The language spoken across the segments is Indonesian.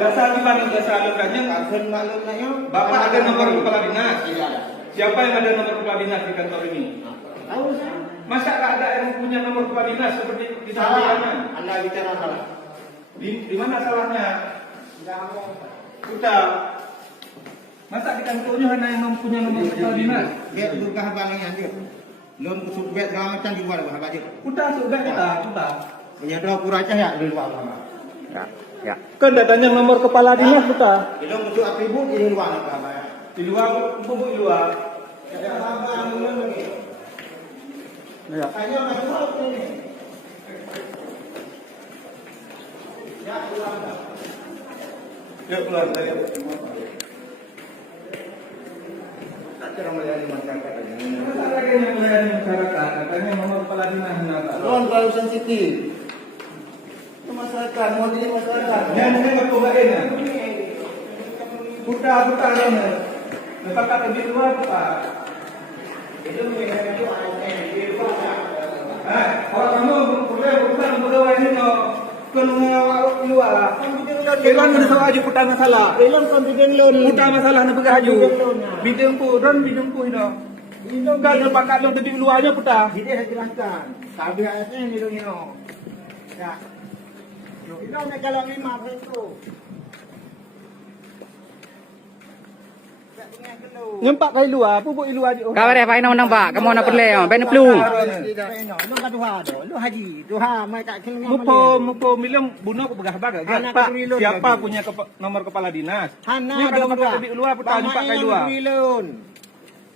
Dasar di mana dasar alunkannya? Bapak ada nomor kepala dinas? Siapa yang ada nomor kepala dinas di kantor ini? Tahu saya. Masa nggak ada yang punya nomor kepala dinas seperti di sana? Anda bicara salah. Di mana salahnya? Tidak mau. Sudah. Masa di kantornya hanya yang punya nomor kepala dinas? Dia juga habangannya dia. Lon kusuk bet segala macam di luar bahagia dia. Udah sudah kita, udah. Punya dua kurang cahaya di luar bahagia. Ya, ya. Kan datanya nomor kepala dinas kita. Dia kusuk atribut di luar bahagia. Di luar, bubuk di luar. Ya, abang lagi. Ya. Saya masuk ini. Ya, keluar. Ya keluar saya. Tak cara melayani masyarakat aja. Masa lagi yang melayani masyarakat, katanya nomor kepala dinas kenapa? Lon terlalu sensitif. Itu masyarakat, mau jadi masyarakat. Jangan nggak cobain ya. Putar dona. Lepas kata di luar Pak. Itu mengenai itu di luar. Orang kamu boleh bukan pegawai ini no. Kenapa luar? Kelan mana sahaja putar masalah. Belum konfiden lon. Putar masalah nak pergi haju. Bidang ku itu. Itu kan lepas kat lu tadi luarnya putar. Jadi saya jelaskan. Sabi ayatnya yang bilang ini. Ya. Itu nak kalau 5 itu. Nyempak kali luar, pupuk luar je. Kau ada apa nak pak? Kamu nak pergi? Ben pelung. Lu kan tuha do. Lu haji. Tuha mai tak kena. Mupo milam bunuh ke begah baga. Pak, siapa punya nomor kepala dinas? Ini Hana kalau do pakai lebih luar putar nyempak kali luar.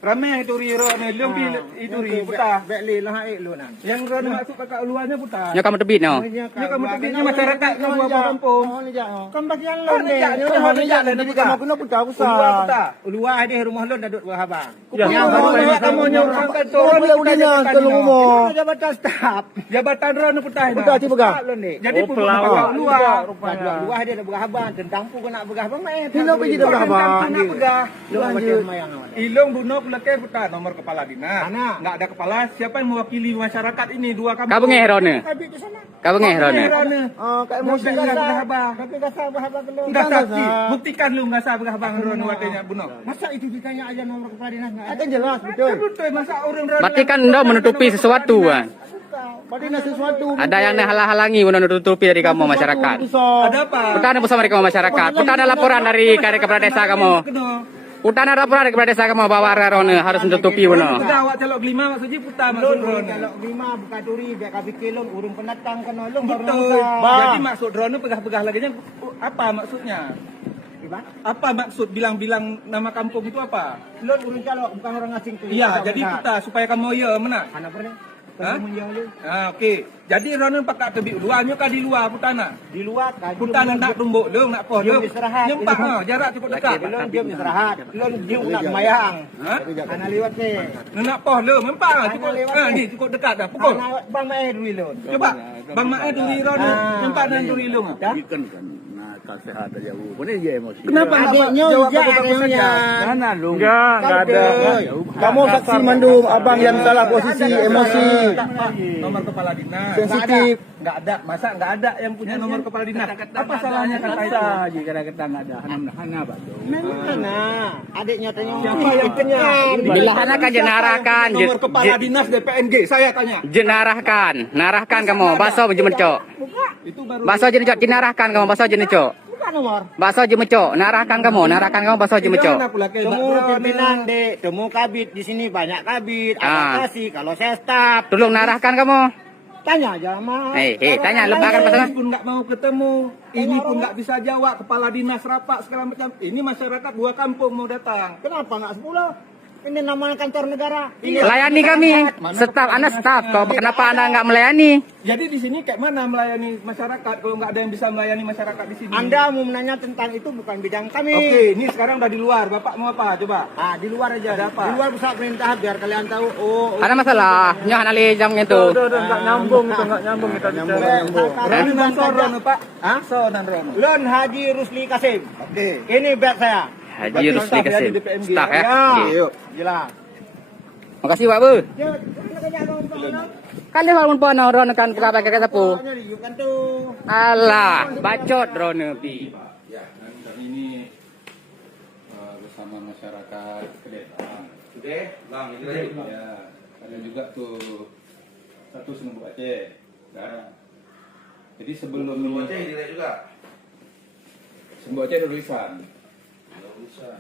Ramai itu riro ni, liom itu ri putar. Bekli lah ai lu nan. Yang riro masuk kakak luarnya putar. Nya kamu tebit no. Ini kamu tebitnya masyarakat yang buah kampung. Kan bagian Kan lu ni. ni jak ni Kamu kena putar besar. Luar putar. Luar ada rumah lu dah duduk berhabang. Kamu nyorang kantor. Boleh udinya kalau rumah. Jabatan staf. Jabatan riro putar. Putar ti begah. Jadi luar. Luar dia dah berhabang. Tentang pu kena berhabang mai. Tino pergi dah berhabang. Nak pegah. Lu macam mayang. Ilung bunuh pelakir putar nomor kepala dinas. Mana? Nggak ada kepala. Siapa yang mewakili masyarakat ini? Dua kampung. Kau bengeh rone. Habis ke sana. Kau bengeh rone. Oh, kat emosi Nggak gasah. berhabang. Tapi gasah berhabang belum. Enggak saksi. Buktikan lu enggak sah berhabang rone watenya bunuh. Masa itu ditanya aja nomor kepala dinas enggak ada? Jelas betul. Betul masa orang rone. Berarti kan anda menutupi sesuatu kan? Kepala dinas sesuatu. Ada yang halang-halangi menutupi dari kamu masyarakat. Ada apa? Putar ada bersama kamu masyarakat. Putar ada laporan dari karya kepala desa kamu. Putar ada laporan dari kepala desa kamu bahwa rone harus menutupi bunuh. Kita awak celok lima maksudnya putar maksud rone. Kalau lima buka turi biar kabi kelong urung pendatang kan long Betul. Jadi maksud drone pegah-pegah lagi apa maksudnya? Apa maksud bilang-bilang nama kampung itu apa? Lon urung calok bukan orang asing tu. Iya, jadi kita supaya kamu ya mana? Mana pernah? Hah? Kamu yang lu Okey. Jadi drone pakai tebik luarnya kah di luar putana? di luar kan. Putana nak tumbuk lu nak poh Diam lu. istirahat. Nyempak jarak cukup dekat. Lon diam istirahat. Lon diam nak mayang. Ha? Ana liwat ke. Nak poh lu mempak cukup. Ni cukup dekat dah. Pukul. Ana bang mai dulu lon. Coba. Bang Mae duri drone nyempak dan duri lu. Bikin kan nak sehat aja bu. Ini dia emosi. Kenapa Adiknya jawab ujak bagus saja? adiknya. Mana lu? Enggak ada. Kamu saksi mandum abang yang salah posisi emosi. Nomor kepala dinas. Sensitif. Enggak ada. Masa enggak ada yang punya nomor kepala dinas? Apa salahnya kata itu? Saja kadang-kadang ada. Hana pak. Mana? Adiknya tanya Siapa yang punya? Bila hana kan jenarahkan. Nomor kepala dinas DPNG. Saya tanya. Jenarahkan. Narahkan kamu. Baso jemecok. Itu baru. Baso jenecok. Jenarahkan kamu. Baso jenecok. bukan nomor. Baso jemecok. Narahkan kamu. Narahkan kamu baso jemecok. Temu pimpinan dek, temu kabit di sini banyak kabit. Apa kasih kalau saya staf. Tolong narahkan kamu. Tanya aja mah. Tanya lebakan pasangan. Ini pun nggak mau ketemu. Ini pun nggak bisa jawab. Kepala dinas rapat segala macam. Ini masyarakat dua kampung mau datang. Kenapa nggak 10? Ini nama kantor negara. Layani kami. Staf, Anda staf. Kenapa Anda nggak melayani? Jadi di sini kayak mana melayani masyarakat kalau nggak ada yang bisa melayani masyarakat di sini? Anda mau menanya tentang itu bukan bidang kami. Oke, ini sekarang udah di luar. Bapak mau apa? Coba. Ah, di luar aja. Ada apa? Di luar bisa perintah biar kalian tahu. Oh, Ada masalah. Nyoh analis jam itu. Nggak nyambung itu, nggak nyambung kita bicara. Ini Mansor Rono, Pak. Hah? So dan Rono. Lon Haji Rusli Kasim. Oke. Ini bag saya. Haji Rusli Kasim. Staf ya. Yuk, jelas. Makasih Pak Bu. Kali kalau pun orang kan pakai sapu. Yuk kan tuh. Alah, bacot drone pi. masyarakat kedesa. Udah, bang, itu aja. Ya, ada juga tuh satu Senembuk Aceh. Kan? Jadi sebelum Belum ini aja ini juga. Senembuk Aceh ada tulisan. Nggak usah.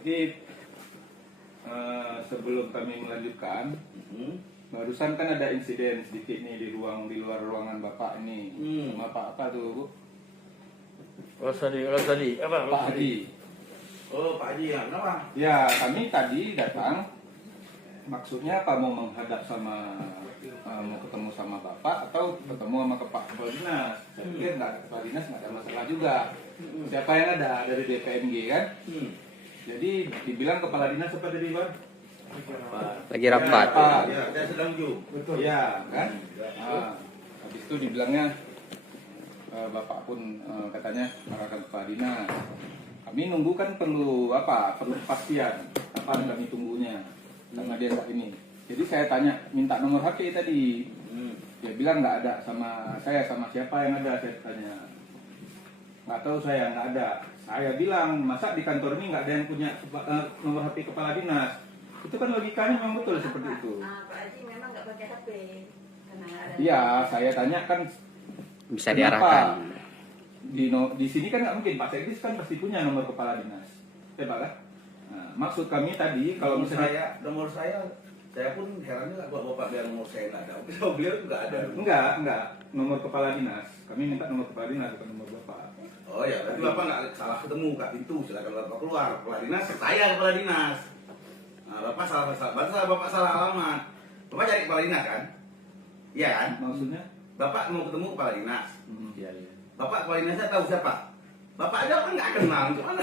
Jadi sebelum kami melanjutkan, Hmm. barusan kan ada insiden sedikit nih di luar ruangan Bapak ini. Sama Pak apa tuh, Bu? Rosadi, apa? Pak Haji. Oh, Pak Haji ya, kenapa? Ya, kami tadi datang, maksudnya apa, mau menghadap sama, mau ketemu sama Bapak atau ketemu sama Kepala Dinas. Saya pikir nggak ada Kepala Dinas, nggak ada masalah juga. Siapa yang ada dari DPMG kan? Jadi dibilang Kepala Dinas apa tadi, Bang? Lagi rapat. Ya, saya sedang jum. Betul. Ya, kan? Habis itu dibilangnya Bapak pun katanya arahkan Kepala Dinas. Kami nunggu kan perlu apa? Perlu kepastian. Kapan kami tunggunya? Karena dia saat ini. Jadi saya tanya, minta nomor HP tadi. Dia bilang nggak ada sama saya, sama siapa yang ada? Saya tanya. Nggak tahu saya, nggak ada. Saya bilang, masa di kantor ini nggak ada yang punya nomor HP Kepala Dinas? Itu kan logikanya memang betul seperti itu. Pak Haji memang nggak pakai HP. Karena nggak ada. Iya, saya tanya kan Bisa kenapa? diarahkan. Di sini kan nggak mungkin, Pak Sekdis kan pasti punya nomor Kepala Dinas. Ya Pak kan? Nah, maksud kami tadi kalau misalnya Nomor saya pun heran juga kalau Bapak bilang nomor saya nggak ada. Mungkin sama beliau juga ada. enggak nomor Kepala Dinas. Kami minta nomor Kepala Dinas bukan nomor Bapak. Oh ya, berarti Bapak nggak salah ketemu Kak pintu, silakan Bapak keluar. Kepala Dinas, saya Kepala Dinas. Nah, Bapak Bapak salah alamat. Bapak cari Kepala Dinas kan? Iya kan? Maksudnya? Bapak mau ketemu Kepala Dinas. Iya, iya. Bapak Kepala Dinasnya tahu siapa? Bapak aja orang nggak kenal, gimana?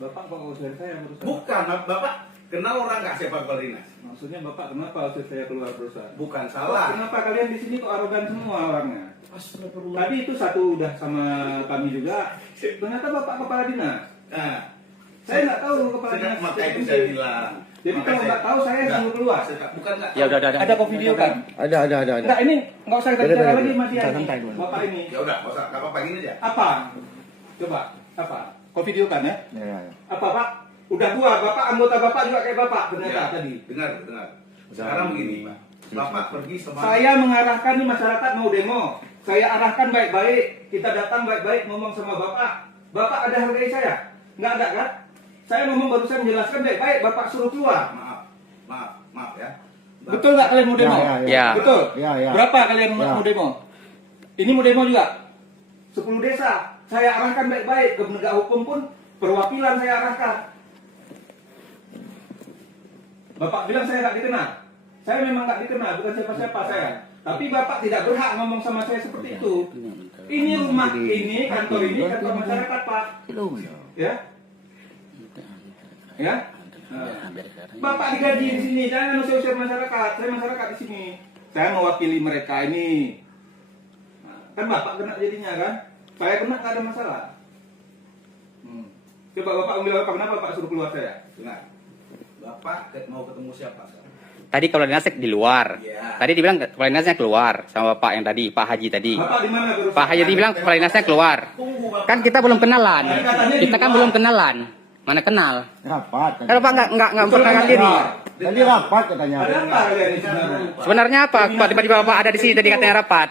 Bapak kok urusan saya menurut saya? Bukan, Bapak kenal orang nggak siapa Kepala Dinas? Maksudnya Bapak kenapa harus saya keluar perusahaan? Bukan salah. Kenapa kalian di sini kok arogan semua orangnya? Tadi itu satu udah sama kami juga. Ternyata Bapak Kepala Dinas. Nah, Saya nggak tahu Kepala Dinas. maka itu saya bilang. Jadi Maka kalau saya- nggak tahu saya Nggak, suruh keluar. Bukan nggak. Ya udah. Ada kok video kan? Ada. Enggak, ini nggak usah kita bicara lagi sama dia. Santai ini. dulu. Bapak ini. Ya udah, nggak usah. Nggak apa-apa gini aja. Apa? Coba. Apa? Kau video kan ya? Ya. Apa Pak? Udah buat Bapak, anggota Bapak juga kayak Bapak ternyata Ya, tadi. dengar. Sekarang begini, Pak. Bapak pergi sama. Saya mengarahkan nih masyarakat mau demo. Saya arahkan baik-baik. Kita datang baik-baik ngomong sama Bapak. Bapak ada hargai saya? Nggak ada kan? Saya ngomong barusan menjelaskan baik-baik. Bapak suruh keluar. Maaf ya. Betul nggak kalian mau demo? Ya. Betul? Ya. Berapa kalian Ya. mau demo? Ini mau demo juga? 10 desa. Saya arahkan baik-baik. Ke penegak hukum pun perwakilan saya arahkan. Bapak bilang saya nggak dikenal. Saya memang nggak dikenal, bukan siapa-siapa saya. Tapi Bapak tidak berhak ngomong sama saya seperti itu. Ini rumah ini, kantor ini, kantor masyarakat Pak. Ya? Ya? Nah. Bapak digaji di sini, jangan usir-usir masyarakat. Saya masyarakat di sini. Saya mewakili mereka ini. Nah, kan Bapak kena jadinya kan? Saya kena nggak ada masalah. Coba Bapak bilang apa? Kenapa Bapak suruh keluar saya? Dengar. Bapak mau ketemu siapa sekarang? Tadi Kepala Dinasnya di luar. Iya. Tadi dibilang Kepala Dinasnya keluar sama Bapak yang tadi, Pak Haji tadi. Bapak di mana barusan? Pak Haji bilang Kepala Dinasnya keluar. Tunggu Bapak. Kan kita belum kenalan. Kita kan belum kenalan. Mana kenal? Rapat. Kalau Pak nggak Betul, memperkenalkan nggak diri. kenal. Tadi rapat katanya. Ada apa kalian di sebenarnya? Sebenarnya apa? Pak tiba-tiba Bapak ada di sini tadi katanya rapat.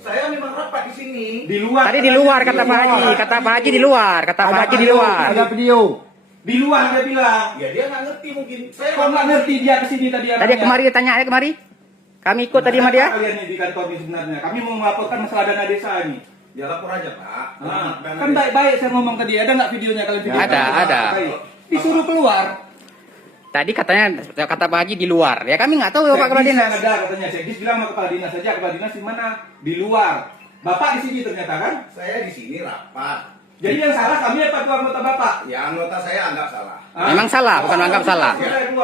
Saya memang rapat di sini. Di luar. Tadi di luar kata Pak Haji, kata Pak Haji di luar, kata Pak Haji di luar. Ada video. Di luar dia bilang. Ya dia nggak ngerti mungkin. Saya Kok nggak ngerti dia kesini tadi? Tadi kemari tanya aja kemari. Kami ikut tadi sama dia. Apa kalian nih di kantor ini sebenarnya? Kami mau melaporkan masalah dana desa ini. Ya lapor aja Pak. Nah, Dana kan desa. baik-baik saya ngomong tadi. Ada nggak videonya kalian video? Ada. Baik. Disuruh keluar. Tadi katanya kata Pak Haji di luar. Ya kami nggak tahu Bapak Kepala Sekdis Dinas. yang ada katanya. Sekdis bilang sama Kepala Dinas saja. Kepala Dinas di mana? Di luar. Bapak di sini ternyata kan? Saya di sini rapat. Jadi yang salah kami apa tuh anggota Bapak? Ya anggota saya anggap salah. Hah? Memang salah, bukan anggap salah.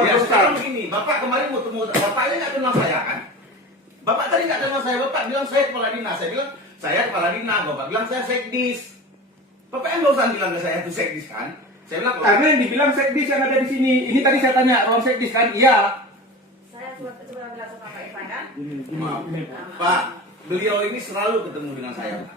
Ya sekarang begini, Bapak kemarin mau temu Bapaknya nggak kenal saya kan? Bapak tadi nggak kenal saya, Bapak bilang saya kepala dinas. Saya bilang saya kepala dinas, Bapak bilang saya sekdis. Bapak yang nggak usah bilang ke saya itu sekdis kan? Saya bilang Karena yang dibilang sekdis yang ada di sini. Ini tadi saya tanya, ruang sekdis kan? Iya. Saya coba bilang sama Pak Irfan kan. maaf, Pak, beliau ini selalu ketemu dengan saya Pak.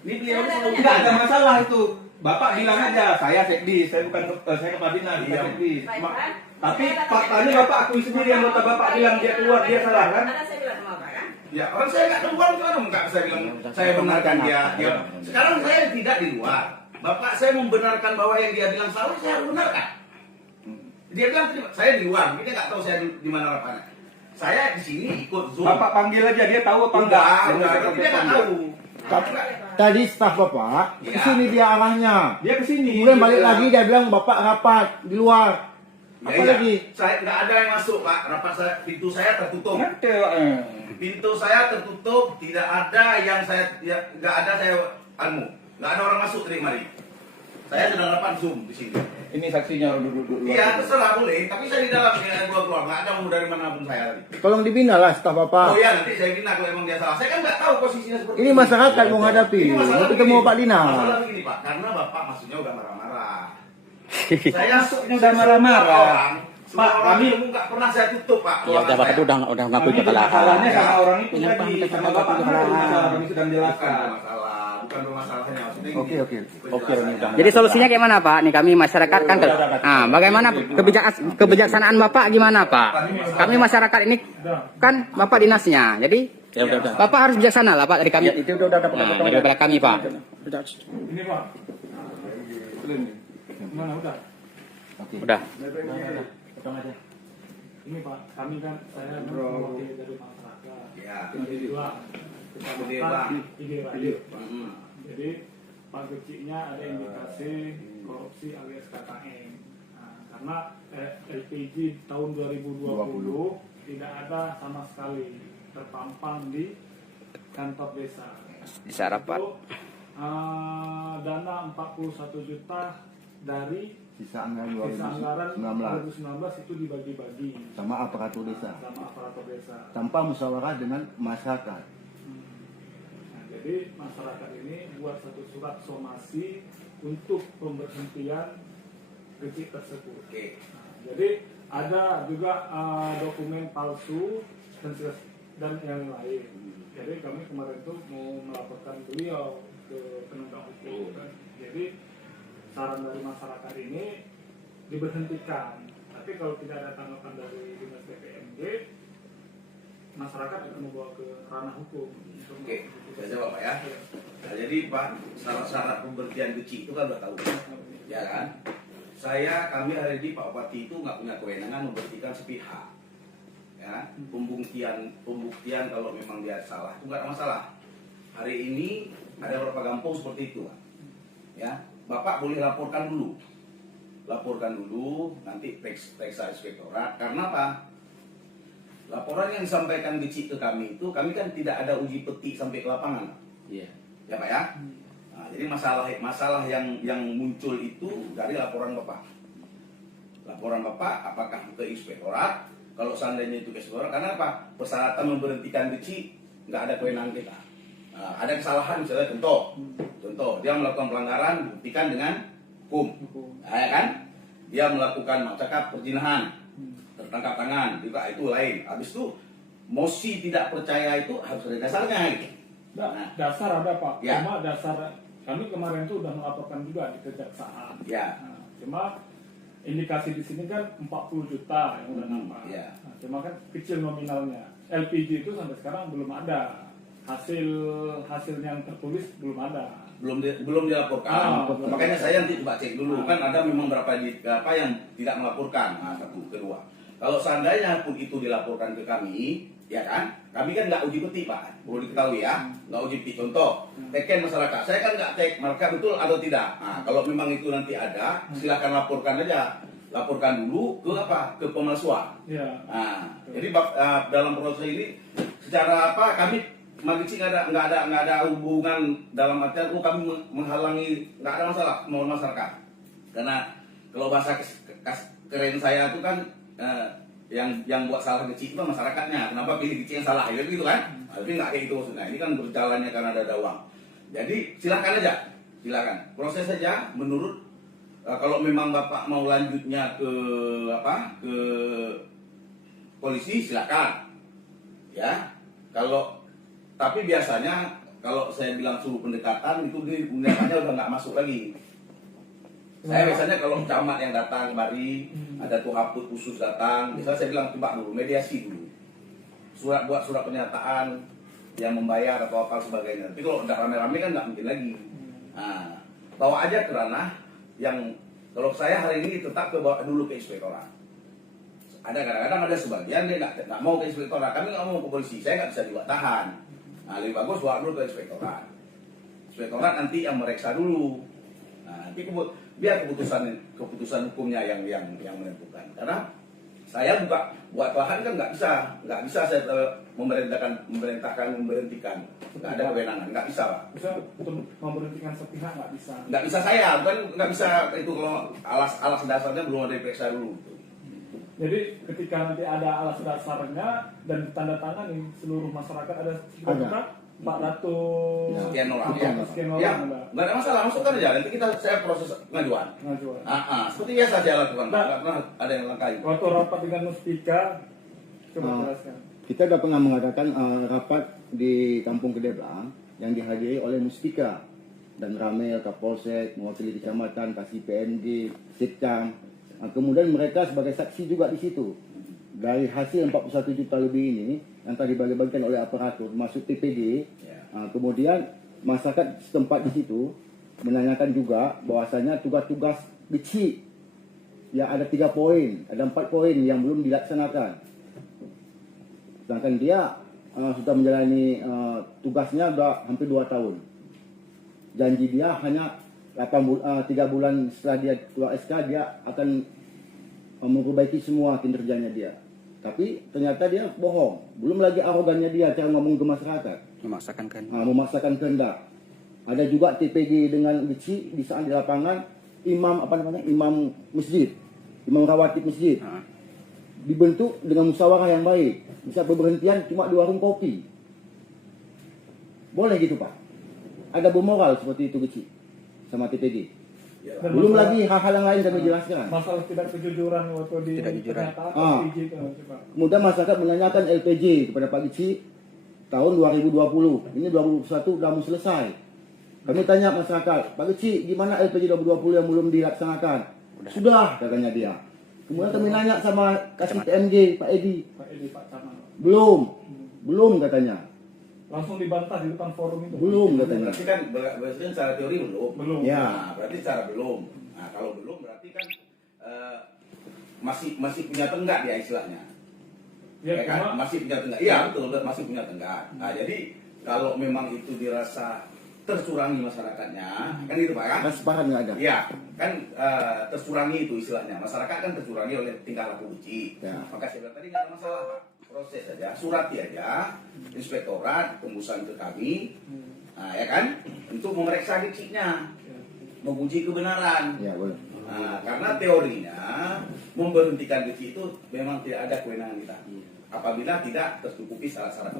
Ini beliau ini selalu Tidak ada masalah itu. Bapak bilang aja, saya sekdis, saya bukan saya kepala dinas, bukan Iya. sekdis. Baik, kan? Tapi Saya kata faktanya saya- Bapak akui sendiri yang kata Bapak bilang dia keluar, dia salah kan? Ada saya bilang sama Bapak kan? Ya, orang saya nggak keluar gimana enggak saya bilang saya benarkan dia. Sekarang saya tidak di luar. Bapak saya membenarkan bahwa yang dia bilang salah, saya harus benarkan. Dia bilang saya di luar, dia nggak tahu saya di mana rapatnya. Saya di sini ikut Zoom. Bapak panggil aja, dia tahu apa enggak? Udah, dia nggak tahu. Tadi staf bapak, Iya. kesini dia arahnya. Dia kesini. Kemudian balik lagi dia bilang bapak rapat di luar. Ya, Apa iya. lagi? Saya nggak ada yang masuk, Pak. Rapat saya, pintu saya tertutup. Ngerti, Pak. Pintu saya tertutup, tidak ada yang saya, ya, nggak ada saya, nggak ada orang masuk dari mari. Saya sedang rapat Zoom di sini. Ini saksinya duduk luar. Iya, terserah boleh. Tapi saya di dalam, ya, keluar, nggak ada mau dari mana pun saya tadi. Tolong dibina lah staf Oh bapak. iya, nanti saya bina kalau emang dia salah. Saya kan nggak tahu posisinya seperti Ini masyarakat menghadapi. Ini masalah Mau ketemu begini. Pak Dina. Masalah begini, Pak. Karena Bapak maksudnya udah marah-marah. Saya Maksudnya udah marah-marah. Pak, Pak, kami kami- nggak pernah saya tutup, Pak. Ya udah Bapak itu udah ngaku Kami kesalahan. masalahnya sama orang itu Yang tadi, paham, sama Bapak Bapak itu itu kesalahan. kami sudah menjelaskan. Bukan bermasalahnya maksudnya. Oke, gini. oke. Oke, Roni, udah. Jadi solusinya kayak mana Pak? Nih kami masyarakat kan, bagaimana kebijaksanaan Bapak gimana Pak? Kami masyarakat ini kan Bapak dinasnya, jadi Ya udah. Bapak harus bijaksana lah Pak dari kami. Ya, itu udah dapat Nah, potong. dari kami Pak. Ini Pak. Mana udah? Udah. Potong aja. Ini Pak, kami kan saya mewakili dari masyarakat. Ya. Dua, Ide, kecamatan Pak. Ide Radio. Mm-mm. Jadi Pak Geciknya ada indikasi korupsi alias KKN. Nah, karena LPG tahun 2020 tidak ada sama sekali terpampang di kantor desa. Bisa rapat. Itu, dana 41 juta dari Sisa anggaran sisa anggaran 2019 2019 itu dibagi-bagi sama aparatur desa sama aparatur desa. tanpa musyawarah dengan masyarakat. Nah, jadi masyarakat ini buat satu surat somasi untuk pemberhentian gaji tersebut. Oke. Nah, jadi ada juga dokumen palsu dan yang lain. Jadi kami kemarin itu mau melaporkan beliau ke penegak hukum. Jadi saran dari masyarakat ini diberhentikan. Tapi kalau tidak ada tanggapan dari dinas PPMG, masyarakat akan membawa ke ranah hukum. Oke, saya jawab Pak ya. Nah, jadi Pak, syarat-syarat pemberhentian kecil itu kan udah tahu, ya kan? Kami hari ini Pak Bupati itu nggak punya kewenangan memberhentikan sepihak. Ya, pembuktian kalau memang dia salah itu nggak ada masalah. Hari ini ada beberapa kampung seperti itu, Pak. Ya, Bapak boleh laporkan dulu, nanti periksa inspektorat. Karena apa? Laporan yang disampaikan Gecik ke kami itu, kami kan tidak ada uji petik sampai ke lapangan. Iya. Ya Pak ya. Nah, jadi masalah yang muncul itu dari laporan Bapak. Laporan Bapak apakah ke inspektorat? Kalau seandainya itu ke inspektorat, karena apa? Persyaratan memberhentikan Gecik nggak ada kewenangan kita. Nah, ada kesalahan misalnya contoh dia melakukan pelanggaran buktikan dengan hukum. Nah, ya kan? Dia melakukan cakap perzinahan, tertangkap tangan, juga itu lain. Habis itu mosi tidak percaya itu harus ada dasarnya gitu. Nah, Dasar ada Pak, Ya. cuma dasar kami kemarin itu sudah melaporkan juga di kejaksaan. Ya. Nah, cuma indikasi di sini kan 40 juta yang udah nampak. Ya. Nah, cuma kan kecil nominalnya. LPG itu sampai sekarang belum ada. Hasil yang tertulis belum ada. belum dilaporkan. belum. Makanya saya nanti coba cek dulu kan ada memang berapa yang tidak melaporkan. Nah, satu, kedua. Kalau seandainya pun itu dilaporkan ke kami, ya kan? Kami kan nggak uji petik Pak, perlu diketahui ya, nggak uji petik. Contoh, teken masyarakat, saya kan nggak cek mereka betul atau tidak. Nah, kalau memang itu nanti ada, silakan laporkan aja. Laporkan dulu ke apa? Ke pemalsuan. Ya. Nah, jadi dalam proses ini secara apa kami Magicik nggak ada hubungan dalam artian kami menghalangi, nggak ada masalah mau masyarakat. Karena kalau bahasa keren saya itu kan yang buat salah Gecik itu masyarakatnya. Kenapa pilih Gecik yang salah gitu kan? Tapi nggak kayak gitu maksudnya. Ini kan berjalannya karena ada uang. Jadi silakan aja, silakan proses saja menurut kalau memang Bapak mau lanjutnya ke polisi silakan. Ya. Tapi biasanya kalau saya bilang suruh pendekatan itu pendekatannya udah nggak masuk lagi. Saya biasanya kalau camat yang datang kemari, ada tuh hapus khusus datang, misalnya saya bilang coba dulu, mediasi dulu. Buat surat pernyataan yang membayar atau apa sebagainya. Tapi kalau udah rame-rame kan nggak mungkin lagi. Nah, bawa aja ke ranah yang kalau saya hari ini tetap bawa dulu ke inspektorat. Ada kadang-kadang ada sebagian dia nggak mau ke inspektorat, kami nggak mau ke polisi, saya nggak bisa dibuat tahan. Nah, lebih bagus bawa dulu ke inspektorat. Inspektorat nanti yang mereksa dulu. Nah, nanti biar keputusan hukumnya yang menentukan. Karena saya buat bahan kan nggak bisa saya memberhentikan, nggak ada kewenangan, nggak bisa Pak. Bisa untuk memberhentikan sepihak nggak bisa. Nggak bisa saya, bukan nggak bisa itu kalau alas dasarnya belum ada diperiksa dulu. Jadi ketika nanti ada alas dasarnya dan ditandatangani seluruh masyarakat ada sekitar 400 Sekian orang, sekian ya, orang ada. nggak ada masalah, masukkan aja. Nanti saya proses pengajuan. Pengajuan. Seperti biasa saya lakukan, nggak pernah ada yang langkai. Waktu rapat dengan Mustika, coba jelaskan. Kita sudah pernah mengadakan rapat di Kampung Kedeblang yang dihadiri oleh Mustika dan Ramel, Kapolsek, mewakili kecamatan, Kasih PNG, Sikcam. Kemudian mereka sebagai saksi juga di situ. Dari hasil 41 juta lebih ini yang tadi dibagi-bagikan oleh aparatur masuk TPG, kemudian masyarakat setempat di situ menanyakan juga bahwasanya tugas-tugas kecil ya ada 3 poin, ada 4 poin yang belum dilaksanakan. Sedangkan dia sudah menjalani tugasnya sudah hampir 2 tahun. Janji dia hanya 3 bulan setelah dia keluar SK dia akan memperbaiki semua kinerjanya dia. Tapi ternyata dia bohong. Belum lagi arogannya dia cara ngomong ke masyarakat. Memaksakan kehendak. Ada juga TPG dengan kecil di saat di lapangan imam masjid, imam rawatib masjid. Dibentuk dengan musyawarah yang baik. Bisa berberhentian cuma 2 warung kopi. Boleh gitu Pak? Ada bermoral seperti itu kecil sama TPG. Dan Belum masalah- lagi hal-hal yang lain kami jelaskan. Masalah tidak kejujuran waktu di pernyataan LPG itu coba. Kemudian masyarakat menanyakan LPG kepada Pak Gici tahun 2020. Ini 2021 sudah mau selesai. Kami tanya masyarakat, Pak Gici gimana LPG 2020 yang belum dilaksanakan? Sudah, katanya dia. Kemudian kami nanya sama Kasih TMG, Pak Edi. Pak Edi, Pak Camat. Belum katanya. Langsung dibantah di depan forum itu. Belum katanya. Berarti kan secara teori belum. Belum. Ya. Nah, berarti secara belum. Nah, kalau belum berarti kan masih punya tenggak dia istilahnya. Ya, Ya kan? cuma Masih punya tenggak. Iya betul, masih punya tenggak. Nah, jadi kalau memang itu dirasa tercurangi masyarakatnya, kan itu Pak kan? Transparan nggak ada. Iya, kan tercurangi itu istilahnya. Masyarakat kan tercurangi oleh tingkah laku Gici. Ya. Maka saya bilang tadi nggak ada masalah Pak. Proses saja, surati aja, inspektorat, tembusan ke kami, nah, ya kan, untuk memeriksa Gici-nya, menguji kebenaran. Ya boleh. Nah, karena teorinya memberhentikan Gici itu memang tidak ada kewenangan kita, apabila tidak tercukupi syarat-syarat.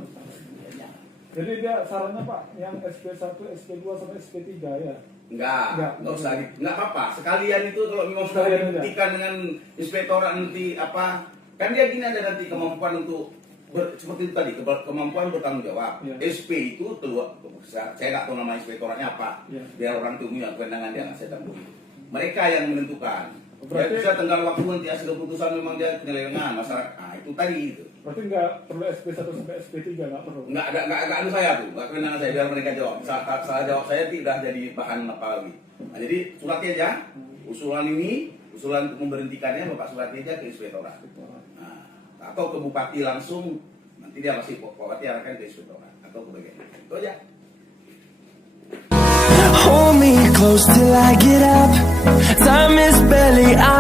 jadi dia sarannya Pak yang SP1, SP2 sampai SP3 ya. Enggak usah, enggak apa-apa. Sekalian itu kalau memang sudah Sekalian dibuktikan dengan inspektorat nanti apa, kan dia gini ada nanti kemampuan untuk seperti itu tadi, kemampuan bertanggung jawab. Ya. SP itu saya nggak tahu nama inspektoratnya apa, Ya. biar orang itu punya kewenangan dia nggak saya tahu. Mereka yang menentukan. Berarti- Dia bisa tenggang waktu nanti hasil keputusan memang dia penyelewengan masyarakat. Nah itu tadi itu. Berarti nggak perlu SP1 sampai SP3 nggak perlu. Nggak ada saya tuh, nggak kewenangan saya biar mereka jawab. Salah jawab saya tidak jadi bahan apa lagi. Nah, jadi suratnya aja, usulan untuk memberhentikannya Bapak surati aja ke inspektorat. Nah, atau ke bupati langsung, nanti dia masih bupati arahkan ke inspektorat atau ke bagian itu aja. Hold me close till I get up. Time is barely